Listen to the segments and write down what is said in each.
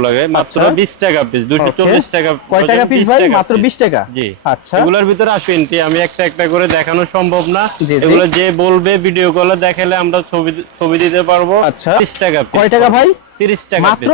লাগে মাত্র আচ্ছা। বিশ টাকা পিস দুশো চল্লিশ টাকা কয় টাকা পিস ভাই? মাত্র piece। বিশ টাকা? জি। আচ্ছা। এগুলোর ভিতরে আমি একটা একটা করে দেখানো সম্ভব না। এগুলো যে বলবে ভিডিও কলে দেখালে আমরা ছবি ছবি দিতে পারব। আচ্ছা। টাকা কয় টাকা ভাই? টাকা মাত্র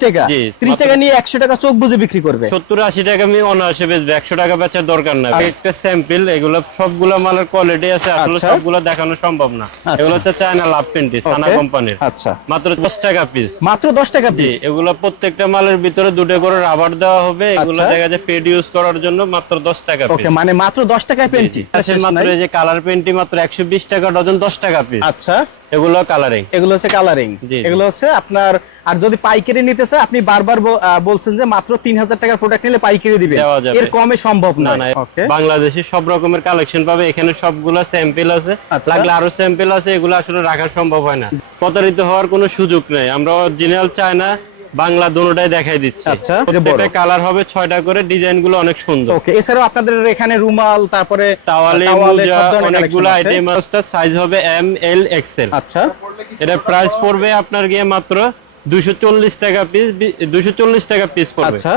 টাকা? তিরিশ মাত্র- টাকা নিয়ে একশো টাকা চোখ বুঝে বিক্রি করবে? সত্তর আশি টাকা আমি অনায়াসে বেচবে একশো টাকা বেচার দরকার নাই। আচ্ছা। একটা স্যাম্পল এগুলো সবগুলো মালের কোয়ালিটি আছে আসলে আচ্ছা। দেখানো সম্ভব না। আচ্ছা। এগুলো হচ্ছে চায়না লাভ পেন্টি সানা কোম্পানির আচ্ছা। মাত্র দশ টাকা পিস মাত্র দশ টাকা পিস এগুলো প্রত্যেকটা মালের ভিতরে দুটো করে রাবার দেওয়া হবে। এগুলো। দেখা যায় পেড ইউজ করার জন্য মাত্র দশ টাকা ওকে মানে মাত্র দশ টাকায় পেন্টি মাত্র এই যে কালার পেন্টি মাত্র একশো বিশ টাকা ডজন দশ টাকা পিস আচ্ছা। এগুলো কালারিং এগুলো হচ্ছে কালারিং। এগুলো হচ্ছে আপনার আর যদি পাইকারি নিতে চায় আপনি বারবার বলছেন যে মাত্র তিন হাজার টাকার প্রোডাক্ট নিলে পাইকারি দিবে এর কমে সম্ভব না ওকে বাংলাদেশে সব রকমের কালেকশন পাবে এখানে সবগুলো স্যাম্পল আছে। আচ্ছা। লাগলে আরও স্যাম্পল আছে এগুলো আসলে রাখা সম্ভব হয় না। প্রতারিত হওয়ার কোনো সুযোগ নাই। আমরা অরিজিনাল চাই না বাংলা দুটোটাই দেখাই দিচ্ছি। আচ্ছা, প্রত্যেকটা কালার হবে ছয়টা করে ডিজাইনগুলো অনেক সুন্দর। ওকে এছাড়াও আপনাদের এখানে রুমাল তারপরে তাওয়ালে মোজা অনেকগুলো collection আছে। সাইজ হবে এম এল এক্সেল আচ্ছা। এটা প্রাইস পড়বে আপনার গিয়ে মাত্র দুশো চল্লিশ টাকা পিস দুশো চল্লিশ টাকা পিস পড়বে। আচ্ছা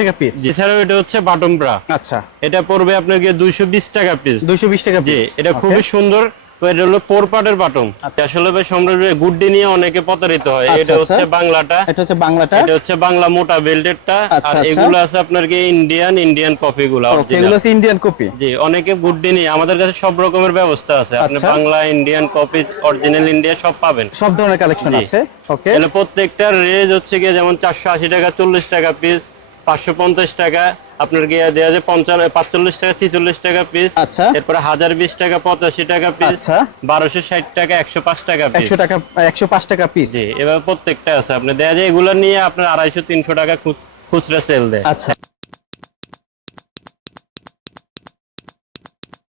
টাকা পিস এছাড়াও এটা হচ্ছে বাটন ব্রা আচ্ছা। এটা পড়বে আপনার গিয়ে দুইশো বিশ টাকা পিস দুইশো বিশ টাকা জি পিস এটা খুবই সুন্দর। তো এটা হলো ফোর পার্টের বাটন আসলে ভাই সম্রাট গুড্ডি নিয়ে অনেকে প্রতারিত হয়। আচ্ছা, এটা আচ্ছা। হচ্ছে বাংলাটা। এটা হচ্ছে বাংলাটা। এটা হচ্ছে বাংলা মোটা বেল্টেরটা আচ্ছা, আর আচ্ছা। এগুলো আছে আপনার কি ইন্ডিয়ান ইন্ডিয়ান কপি গুলো এগুলো হচ্ছে ইন্ডিয়ান কপি জি অনেকে গুড্ডি নিয়ে আমাদের কাছে সব রকমের ব্যবস্থা আছে। আপনি আচ্ছা। Bangla Indian copy original India সব পাবেন। সব ধরনের কালেকশন আছে। ওকে তাহলে প্রত্যেকটার রেঞ্জ হচ্ছে গিয়ে যেমন চারশো আশি টাকা চল্লিশ টাকা পিস পাঁচশো পঞ্চাশ টাকা আপনার গিয়া দেওয়া যায় পঞ্চান্ন পাঁচচল্লিশ টাকা ছিচল্লিশ টাকা পিস আচ্ছা। এরপরে হাজার বিশ টাকা পঁচাশি টাকা পিস আচ্ছা। বারোশো ষাট টাকা একশো পাঁচ টাকা পিস একশো টাকা একশো পাঁচ টাকা পিস জি এবার প্রত্যেকটা আছে। আপনি দেয়া যায় এগুলো নিয়ে আপনার আড়াইশো তিনশো টাকা খুচরা সেল দেয়। আচ্ছা।